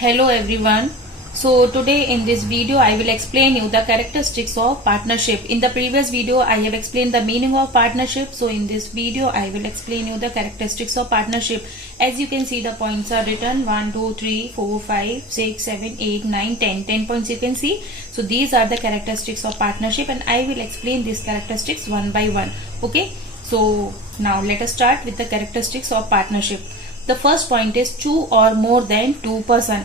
Hello everyone. So today in this video I will explain you the characteristics of partnership. In the previous video I have explained the meaning of partnership. So in this video I will explain you the characteristics of partnership. As you can see the points are written 1, 2, 3, 4, 5, 6, 7, 8, 9, 10. 10 points you can see. So these are the characteristics of partnership and I will explain these characteristics one by one. Okay. So now let us start with the characteristics of partnership. The first point is two or more than two person.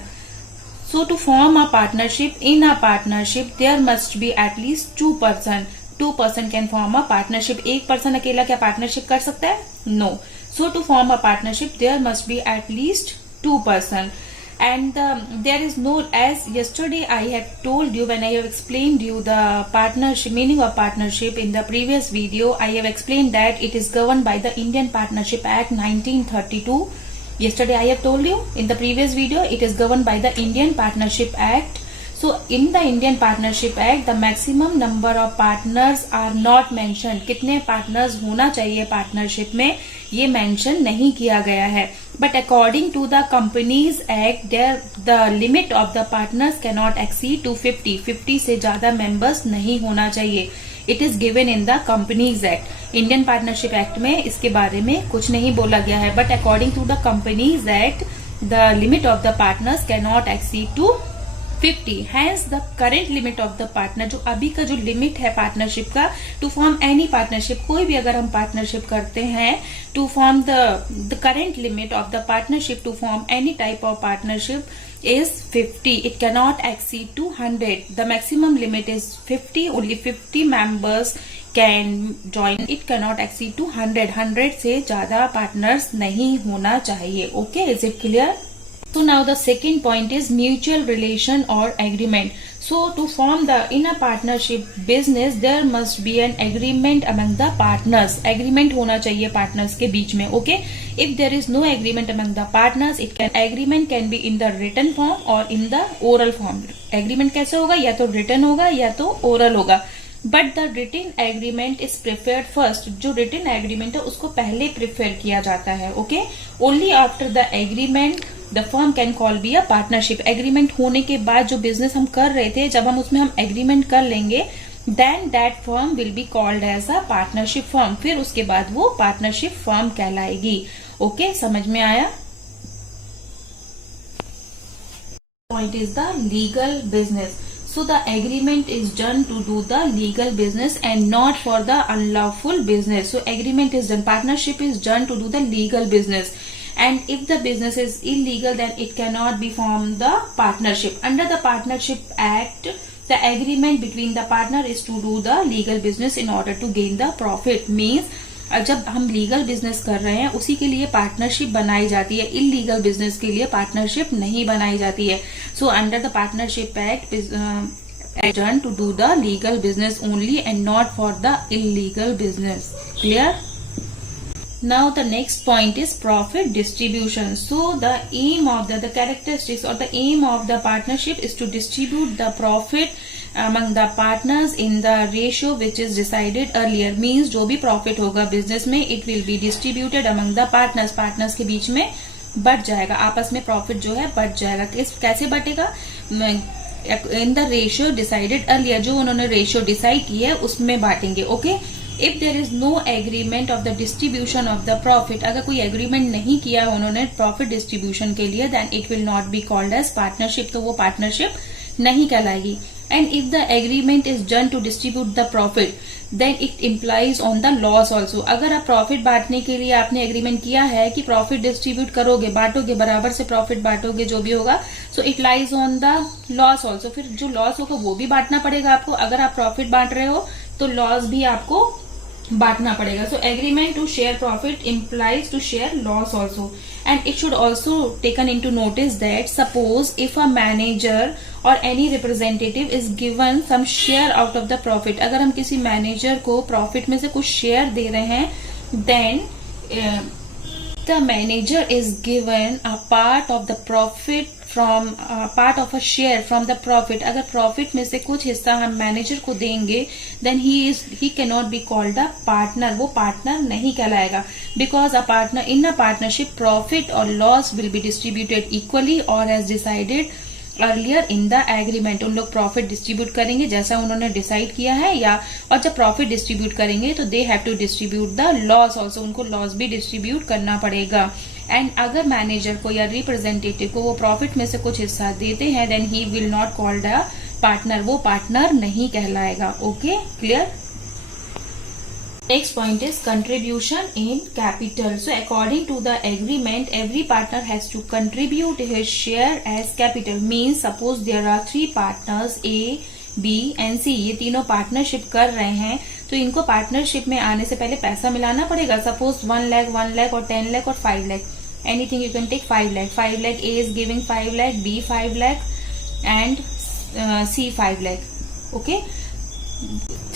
So to form a partnership, in a partnership there must be at least two person. Two person can form a partnership. एक person अकेला क्या partnership कर सकता है? No. So to form a partnership there must be at least two person. And there is no, as yesterday I have told you when I have explained you the partnership, meaning of partnership in the previous video, I have explained that it is governed by the Indian Partnership Act 1932. Yesterday I have told you in the previous video it is governed by the Indian Partnership Act. So in the Indian Partnership Act the maximum number of partners are not mentioned. कितने partners होना चाहिए partnership में ये mention नहीं किया गया है. But according to the Companies Act there the limit of the partners cannot exceed to 50. 50 से ज्यादा members नहीं होना चाहिए. It is given in the Companies Act. Indian Partnership Act में इसके बारे में कुछ नहीं बोला गया है. But according to the Companies Act, the limit of the partners cannot exceed to 50. Hence the current limit of the partner, जो अभी का जो लिमिट है पार्टनरशिप का, to form any partnership, कोई भी अगर हम पार्टनरशिप करते हैं, to form the current limit of the partnership to form any type of partnership is 50. It cannot exceed to 100. The maximum limit is 50. Only 50 members can join. It cannot exceed to 100. 100 से ज्यादा partners नहीं होना चाहिए. Okay, is it clear? So now the second point is mutual relation or agreement. So to form in a partnership business there must be an agreement among the partners. Agreement होना चाहिए partners के बीच में. Okay. If there is no agreement among the partners, agreement can be in the written form or in the oral form. Agreement कैसे होगा? या तो written होगा या तो oral होगा. But the written agreement is preferred first. जो written agreement है उसको पहले prefer किया जाता है. Okay. Only after the agreement the firm can call be a partnership. Agreement होने के बाद जो business हम कर रहे थे, जब हम उसमें हम agreement कर लेंगे, then that firm will be called as a partnership firm. फिर उसके बाद वो partnership firm कहलाएगी. Okay, समझ में आया? Point is the legal business. So the agreement is done to do the legal business and not for the unlawful business. So agreement is done, partnership is done to do the legal business. And if the business is illegal then it cannot be formed the partnership. Under the Partnership Act, the agreement between the partner is to do the legal business in order to gain the profit. Means जब हम legal business कर रहे हैं उसी के लिए partnership बनाई जाती है. इलीगल बिजनेस के लिए पार्टनरशिप नहीं बनाई जाती है. So under the partnership act done to do the legal business only and not for the illegal business. Clear? Now the next point is profit distribution. So the aim of the characteristics or the aim of the partnership is to distribute the profit among the partners in the ratio which is decided earlier. Means जो भी profit होगा business में it will be distributed among the partners. Partners के बीच में बढ़ जाएगा. आपस में profit जो है बढ़ जाएगा. कैसे बढ़ेगा? In the ratio decided earlier. जो उन्होंने ratio decide की है उसमें बांटेंगे. Okay? If there is no agreement of the distribution of the profit, अगर कोई agreement नहीं किया उन्होंने profit distribution के लिए, then it will not be called as partnership. तो वो partnership नहीं कहलाएगी. And if the agreement is done to distribute the profit, then it implies on the loss also. अगर आप profit बांटने के लिए आपने agreement किया है कि profit distribute करोगे, बांटोगे, बराबर से profit बांटोगे, जो भी होगा, so it lies on the loss also. फिर जो loss होगा वो भी बांटना पड़ेगा आपको. अगर आप profit बांट रहे हो तो loss भी आपको बांटना पड़ेगा. So agreement to share profit implies to share loss also. And it should also taken into notice that suppose if a manager or any representative is given some share out of the profit, अगर हम किसी manager को profit में से कुछ share दे रहे हैं, then the manager is given a part of the profit from part of a share from the profit, अगर प्रॉफिट में से कुछ हिस्सा हम मैनेजर को देंगे, then he can not be called a partner, वो पार्टनर नहीं कहलाएगा। Because a partner in a partnership profit और loss will be distributed equally और as decided earlier in the agreement. उन लोग प्रॉफिट डिस्ट्रीब्यूट करेंगे जैसा उन्होंने डिसाइड किया है, या और जब प्रॉफिट डिस्ट्रीब्यूट करेंगे तो they have to distribute the loss also, उनको लॉस भी डिस्ट्रीब्यूट करना पड़ेगा। एंड अगर मैनेजर को या रिप्रेजेंटेटिव को वो प्रॉफिट में से कुछ हिस्सा देते हैं, then he will not called a partner, वो पार्टनर नहीं कहलाएगा। Okay, clear. Next point is contribution in capital. So according to the agreement, every partner has to contribute his share as capital. Means suppose there are 3 partners A, B and C. ये तीनों partnership कर रहे हैं, तो इनको partnership में आने से पहले पैसा मिलाना पड़ेगा। सपोज 1 लाख, 1 लाख और 10 लाख और 5 lakh. Anything you can take 5 lakh. 5 lakh A is giving 5 lakh, B 5 lakh and C 5 lakh. Okay.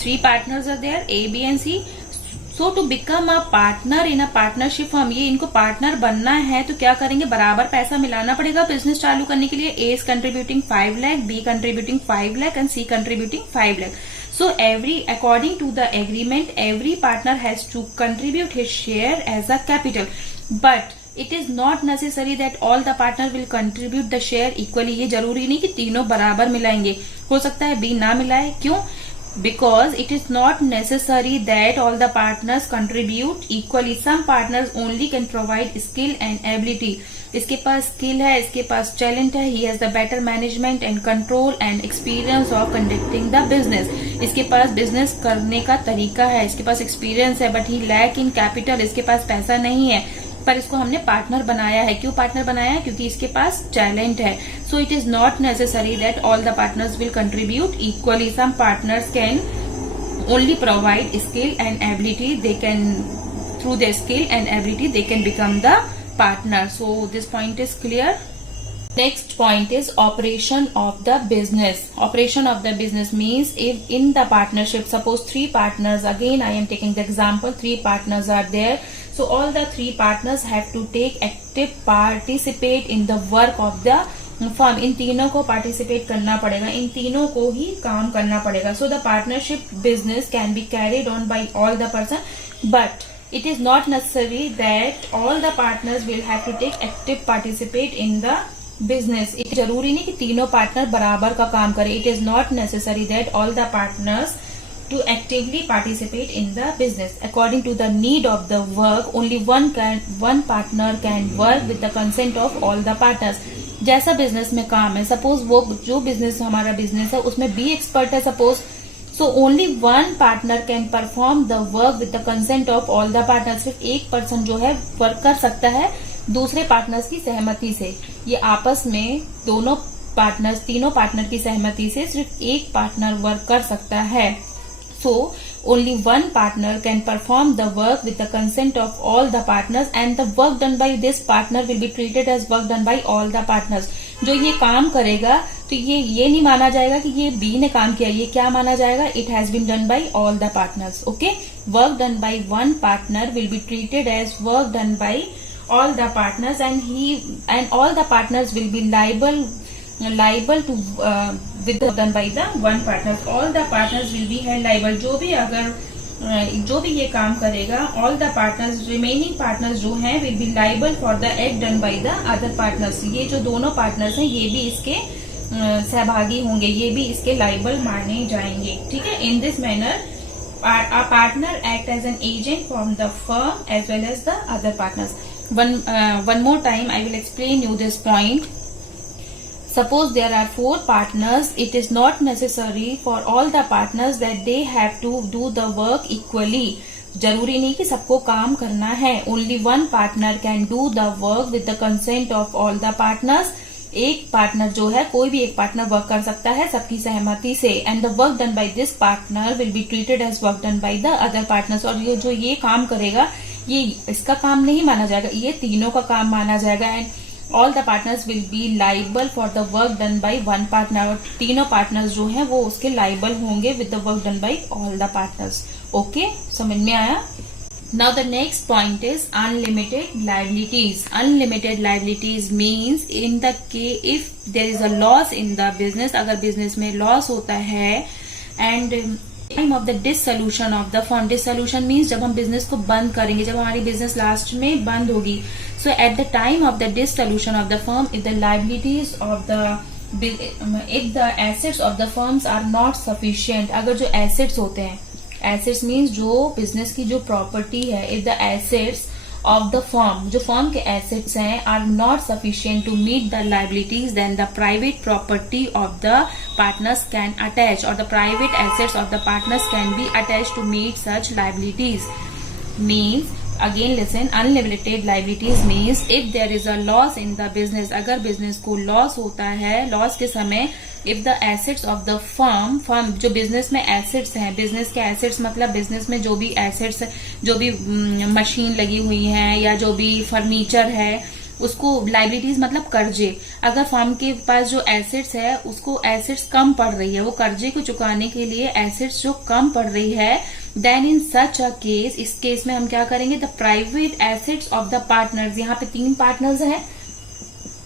3 partners are there, A, B and C. So to become a partner in a partnership firm, ये इनको partner बनना है तो क्या करेंगे, बराबर पैसा मिलाना पड़ेगा बिजनेस चालू करने के लिए। A is contributing 5 lakh, B contributing 5 lakh and C contributing 5 lakh. So according to the agreement, every partner has to contribute his share as a capital. But it is not necessary that all the partner will contribute the share equally. ये जरूरी नहीं कि तीनों बराबर मिलाएंगे, हो सकता है B ना मिलाए। क्यों? Because it is not necessary that all the partners contribute equally. Some partners only can provide skill and ability. इसके पास स्किल है, इसके पास टैलेंट है, he has the better management and control and experience of conducting the business. इसके पास business करने का तरीका है, इसके पास एक्सपीरियंस है, but he lack in capital. इसके पास पैसा नहीं है, पर इसको हमने पार्टनर बनाया है। क्यों पार्टनर बनाया है? क्योंकि इसके पास टैलेंट है। So it is not necessary that all the partners will contribute equally. Some partners can only provide skill and ability, they can through their skill and ability they can become the partner. So this point is clear. Next point is operation of the business. Operation of the business means if in the partnership, suppose 3 partners, again I am taking the example, 3 partners are there. So all the 3 partners have to take active participate in the work of the firm. इन तीनों को participate करना पड़ेगा, इन तीनों को ही काम करना पड़ेगा. So the partnership business can be carried on by all the person, but it is not necessary that all the partners will have to take active participate in the business. it जरूरी नहीं कि तीनों partner बराबर का काम करें. It is not necessary that all the partners to actively participate in the business. According to the need of the work, only one partner can work with the consent of all the partners. जैसा business में काम है, suppose वो जो business हमारा business है उसमें B expert है suppose, so only one partner can perform the work with the consent of all the partners. सिर्फ एक पर्सन जो है वर्क कर सकता है दूसरे पार्टनर्स की सहमति से. ये आपस में दोनों पार्टनर्स, तीनों पार्टनर की सहमति से सिर्फ एक पार्टनर वर्क कर सकता है. So only one partner can perform the work with the consent of all the partners, and the work done by this partner will be treated as work done by all the partners. जो ये काम करेगा तो ये नहीं माना जाएगा कि ये बी ने काम किया, ये क्या माना जाएगा, it has been done by all the partners. Okay, work done by one partner will be treated as work done by all the partners, and all the partners will be liable to with done by the one partners. All the partners will be held liable. जो भी ये काम करेगा, all the partners, remaining partners जो हैं will be liable for the act done by the other partners. ये जो दोनों partners हैं ये भी इसके सहभागी होंगे, ये भी इसके liable माने जाएंगे. ठीक है. In this manner a partner act as an agent from the firm as well as the other partners. One more time I will explain you this point. Suppose there are 4 partners, it is not necessary for all the partners that they have to do the work equally. जरूरी नहीं कि सबको काम करना है. Only one partner can do the work with the consent of all the partners. एक partner जो है, कोई भी एक पार्टनर वर्क कर सकता है सबकी सहमति से, and the work done by this partner will be treated as work done by the other partners. और ये जो ये काम करेगा ये इसका काम नहीं माना जाएगा, ये तीनों का काम माना जाएगा. And all the partners will be liable for the work done by one partner. और तीनों पार्टनर्स जो हैं वो उसके liable होंगे with the work done by all the partners. Okay, समझ में आया? Now the next point is unlimited liabilities. Unlimited liabilities means in the case if there is a loss in the business, अगर business में loss होता है and time of the dissolution of the firm. Dissolution means जब हम business को बंद करेंगे, जब हमारी business last में बंद होगी. So at the time of the dissolution of the firm, if the liabilities of if the assets of the firms are not sufficient, अगर जो assets होते हैं, assets means जो business की जो property है, if the assets of the firm, जो firm के assets हैं, are not sufficient to meet the liabilities, then the private property of the partners can attach, or the private assets of the partners can be attached to meet such liabilities. Means again listen, unlimited liabilities means if there is a loss in the business, अगर business को loss होता है, loss के समय if the assets of the firm जो business में assets हैं, business के assets मतलब business में जो भी assets, जो भी मशीन लगी हुई हैं या जो भी फर्नीचर है, उसको liabilities मतलब कर्जे, अगर फर्म के पास जो assets है उसको assets कम पड़ रही है, वो कर्जे को चुकाने के लिए assets जो कम पड़ रही है, then in such a case, इस केस में हम क्या करेंगे, the private assets of the partners, यहाँ पे 3 पार्टनर्स हैं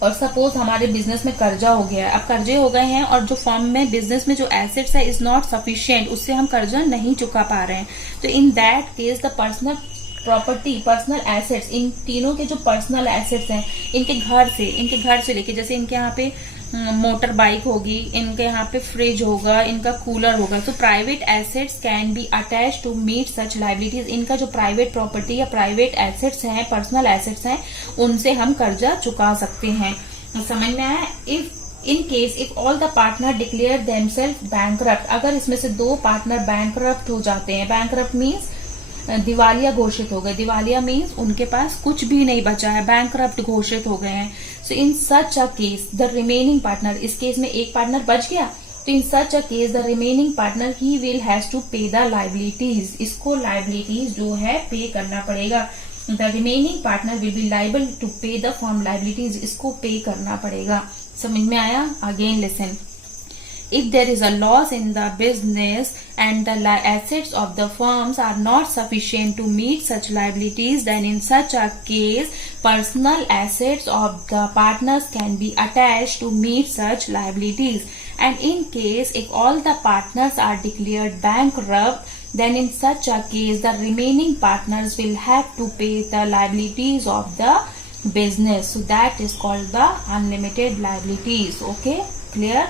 और सपोज हमारे बिजनेस में कर्जा हो गया है, अब कर्जे हो गए हैं और जो फर्म में बिजनेस में जो एसेट्स है इज नॉट सफिशिएंट, उससे हम कर्जा नहीं चुका पा रहे हैं, तो in that case the personal property, personal assets, इन तीनों के जो पर्सनल एसेट्स हैं, इनके घर से लेके, जैसे इनके यहाँ पे मोटर बाइक होगी, इनके यहाँ पे फ्रिज होगा, इनका कूलर होगा, तो private assets can be attach to meet such liabilities. इनका जो प्राइवेट प्रॉपर्टी या प्राइवेट एसेट्स हैं, पर्सनल एसेट्स हैं, उनसे हम कर्जा चुका सकते हैं. समझ में आया? In case if all the partner declare themself bankrupt, अगर इसमें से 2 पार्टनर बैंकरप्ट हो जाते हैं, बैंकरप्ट मीन्स दिवालिया घोषित हो गए, दिवालिया मीन्स उनके पास कुछ भी नहीं बचा है, बैंकरप्ट घोषित हो गए हैं. So in such a case the remaining partner, इस केस में एक पार्टनर बच गया, तो in such a case the remaining partner he will has to pay the liabilities, इसको लाइबिलिटीज जो है पे करना पड़ेगा. The remaining partner will be liable to pay the firm liabilities, इसको पे करना पड़ेगा. समझ में आया? Again listen, if there is a loss in the business and the assets of the firms are not sufficient to meet such liabilities, then in such a case personal assets of the partners can be attached to meet such liabilities. And in case if all the partners are declared bankrupt, then in such a case the remaining partners will have to pay the liabilities of the business. So that is called the unlimited liabilities. Okay, clear?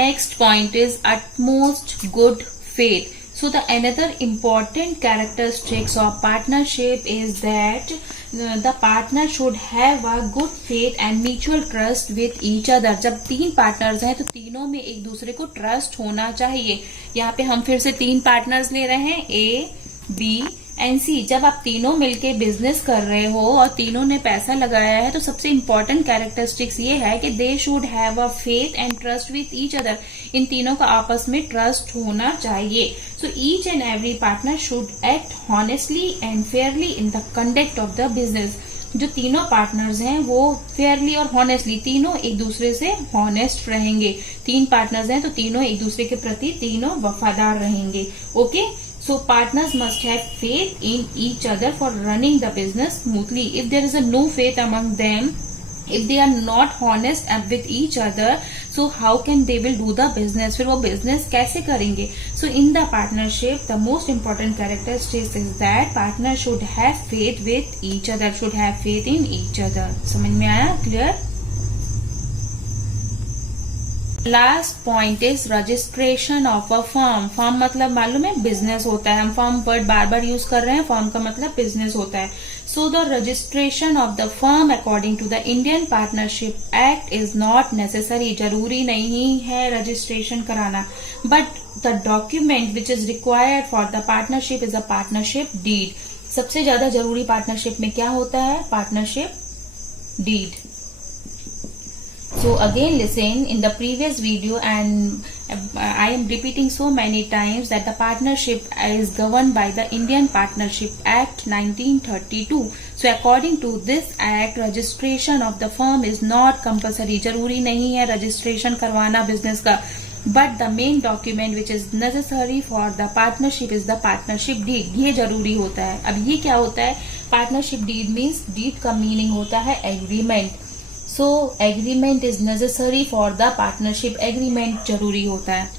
Next point is utmost good faith. So the another important characteristics of partnership is that the partner should have a good faith and mutual trust with each other. जब 3 partners हैं तो तीनों में एक दूसरे को trust होना चाहिए. यहाँ पे हम फिर से 3 पार्टनर्स ले रहे हैं, A, B एंड सी. जब आप तीनों मिलके बिजनेस कर रहे हो और तीनों ने पैसा लगाया है, तो सबसे इम्पोर्टेंट कैरेक्टरिस्टिक्स ये है कि they should have a faith and trust with each other. इन तीनों का आपस में ट्रस्ट होना चाहिए. So each and every partner should act honestly and fairly in the conduct of the business. जो तीनों पार्टनर्स हैं वो फेयरली और हॉनेस्टली, तीनों एक दूसरे से हॉनेस्ट रहेंगे. 3 पार्टनर्स हैं तो तीनों एक दूसरे के प्रति तीनों वफादार रहेंगे. Okay, so partners must have faith in each other for running the business smoothly. If there is a no faith among them, if they are not honest with each other, so how can they will do the business? फिर वो business कैसे करेंगे? So in the partnership, the most important characteristic is that partner should have faith with each other, should have faith in each other. समझ में आया? Clear? Last point is registration of a firm. Firm मतलब मालूम है business होता है, हम firm word बार बार यूज कर रहे हैं, फर्म का मतलब बिजनेस होता है. So the registration of the firm according to the Indian partnership act is not necessary. जरूरी नहीं है रजिस्ट्रेशन कराना, but the document which is required for the partnership is a partnership deed. सबसे ज्यादा जरूरी पार्टनरशिप में क्या होता है? Partnership deed. So again listen, in the previous video and I am repeating so many times that the partnership is governed by the Indian Partnership Act 1932. So according to this act, registration of the firm is not compulsory. जरूरी नहीं है registration करवाना business का. But the main document which is necessary for the partnership is the partnership deed. ये जरूरी होता है. अब ये क्या होता है? पार्टनरशिप डीड मीन्स डीड का मीनिंग होता है agreement. So agreement is necessary for the partnership. Agreement जरूरी होता है.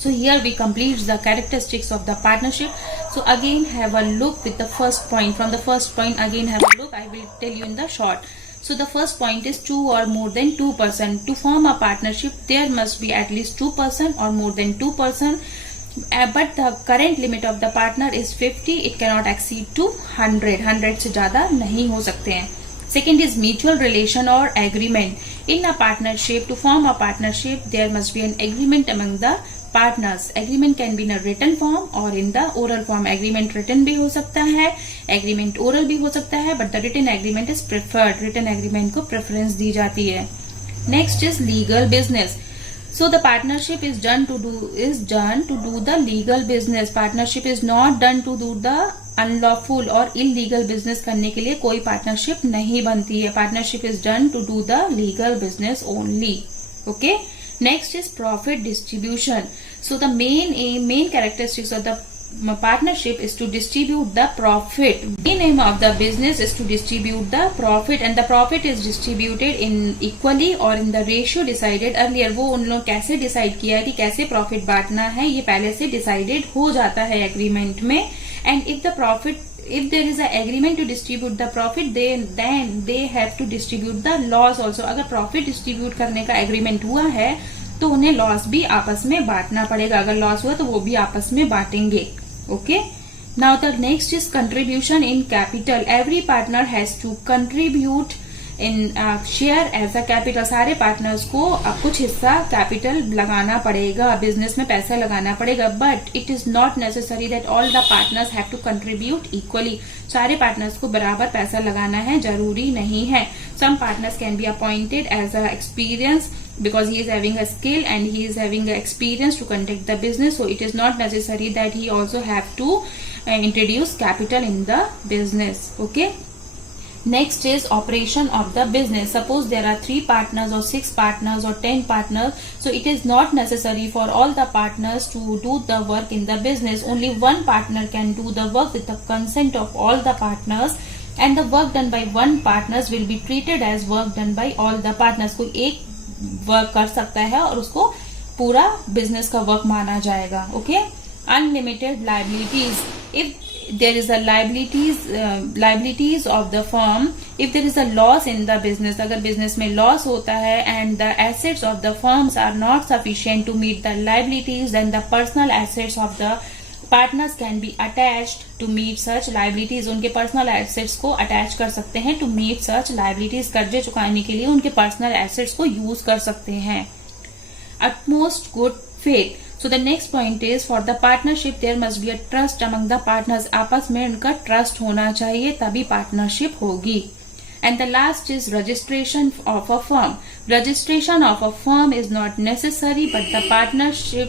So here we complete the characteristics of the partnership. So again have a look with the first point. From the first point again have a look. I will tell you in the short. So the first point is 2 or more than 2 person. To form a partnership there must be at least 2 person or more than 2 person. But the current limit of the partner is 50. It cannot exceed to 100. 100 से ज्यादा नहीं हो सकते हैं. Second is mutual relation or agreement. In a partnership, to form a partnership there must be an agreement among the partners. Agreement can be in written form और in the oral form. Agreement written भी हो सकता है, agreement oral भी हो सकता है, but the written agreement is preferred. Written agreement को प्रेफरेंस दी जाती है. Next is legal business. So the partnership is done to do the legal business. Partnership is not done to do the unlawful और illegal business. करने के लिए कोई partnership नहीं बनती है. Partnership is done to do the legal business only. Okay. Next is profit distribution. So the main characteristics of the partnership is to distribute the profit. Main aim of the business is to distribute the profit and the profit is distributed in equally or in the ratio decided earlier. वो उन लोग कैसे decide किया है कि कैसे profit बांटना है, ये पहले से डिसाइडेड हो जाता है एग्रीमेंट में. And if there is an agreement to distribute the profit, then they have to distribute the loss also. अगर profit distribute करने का agreement हुआ है तो उन्हें loss भी आपस में बांटना पड़ेगा. अगर loss हुआ तो वो भी आपस में बांटेंगे. Okay. Now the next is contribution in capital. Every partner has to contribute in share as a capital. सारे पार्टनर्स को कुछ हिस्सा कैपिटल लगाना पड़ेगा, बिजनेस में पैसा लगाना पड़ेगा. But it is not necessary that all the partners have to contribute equally. सारे पार्टनर्स को बराबर पैसा लगाना है जरूरी नहीं है. Some partners can be appointed as a experience because he is having a skill and he is having the experience to conduct the business. So it is not necessary that he also have to introduce capital in the business. Okay. Next is operation of the business. Suppose there are 3 partners or 6 partners or 10 partners. So it is not necessary for all the partners to do the work in the business. Only one partner can do the work with the consent of all the partners. And the work done by one partners will be treated as work done by all the partners. कोई एक work कर सकता है और उसको पूरा business का work माना जाएगा. Okay. Unlimited liabilities. If there is a liabilities of the firm, if there is a loss in the business, अगर बिजनेस में लॉस होता है and the assets of the firms are not sufficient to meet the liabilities, then the personal assets of the partners can be attached to meet such liabilities. उनके personal assets को attach कर सकते हैं to meet such liabilities. कर्जे चुकाने के लिए उनके पर्सनल एसेट्स को यूज कर सकते हैं. utmost good faith. So the next point is for the partnership there must be a trust among the partners. आपस में उनका ट्रस्ट होना चाहिए तभी पार्टनरशिप होगी. And the last is registration of a firm. Registration of a firm is not necessary, but the partnership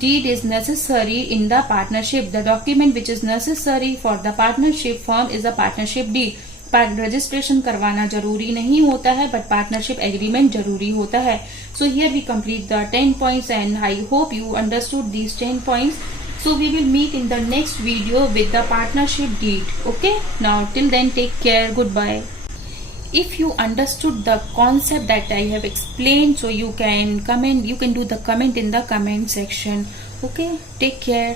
deed is necessary in the partnership. The document which is necessary for the partnership firm is a partnership deed. Registration करवाना जरूरी नहीं होता है, but partnership agreement जरूरी होता है. So here we complete the 10 points and I hope you understood these 10 points. So we will meet in the next video with the partnership deed. Okay. Now till then take care. Goodbye. If you understood the concept that I have explained, so you can comment, you can do the comment in the comment section. Okay. Take care.